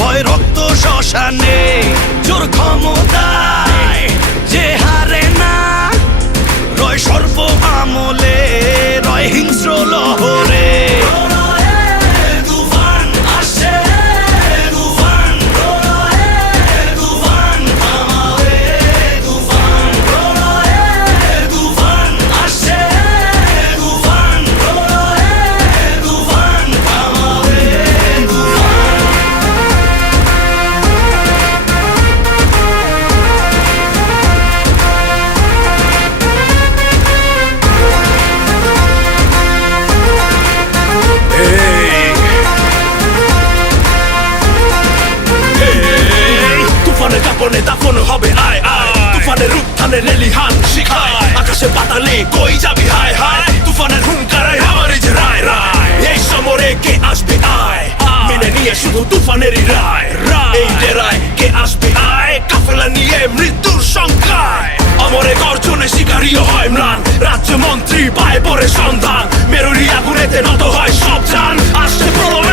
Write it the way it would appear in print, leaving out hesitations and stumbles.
ভয় রক্ত শ্মশানে জোর ক্ষমতায় যে হারে না রয় সর্ব আমলে রয় হিংস্র লহরে তুফান আসে তুফান তুফান থামাবে তুফান তুফান আসে তুফান তুফান থামাবে তুফানের কাপড়ে দাফন হবে আয় আয় তুফানের রূপ থানে লেলিহান শিখায় আকাশে পাতালে কই যাবি হায় হায় তুফানের হুঙ্কারে আমার এই যে রায় রায় এই সমরে কে আসবে আয় মেনে নিয়ে শুধু তুফানেরই রায় এই ডেরায় কে আসবে আয় কাফেলা নিয়ে মৃত্যুর সংখ্যায় অমরে গর্জনে শিকারীও হয় ম্লান রাজ্যমন্ত্রী পায় পরে সন্ধান মেরুরি আগুনেতে নত হয় সব জান আসছে প্রলয়